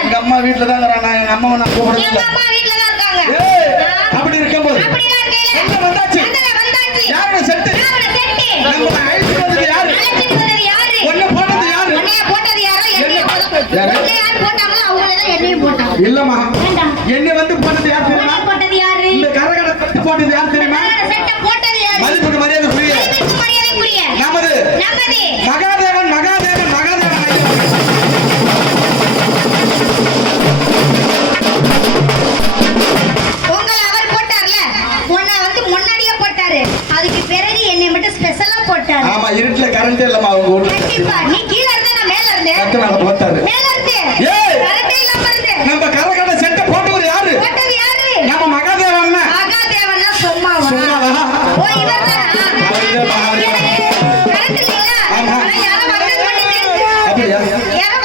எங்க அம்மா வீட்டுல தான் இருக்கிறான் நான் எங்க அம்மாவை நான் எங்க வந்தாச்சு? யாரோட செட்டு? போட்டது யாரு? இல்லம்மா. என்ன வந்து போட்டது யார் போட்டது யார்? தெரியுமா? மதிப்புக்கு மரியாதை புரிய மகன் போட்டாரு. ஆமா இருட்டுல கரண்ட் இல்லமா அவங்க கண்டிப்பா. நீ கீழ இருந்தா நான் மேல இருந்தேன். பத்து மேல போட்டாரு. மேல இருந்தேன் ஏய்! கரண்ட் இல்லாம இருந்தேன் நம்ம கரகட செட்ட போட்டவர் யாரு? போட்டவர் யாரு? நம்ம மகாதேவன் மகாதேவன்னா சும்மாவா சும்மாவா ஓ இவர் தான் கரண்ட் இல்ல ஆமா. யாரோ வரணும் அப்படியா? யாரோ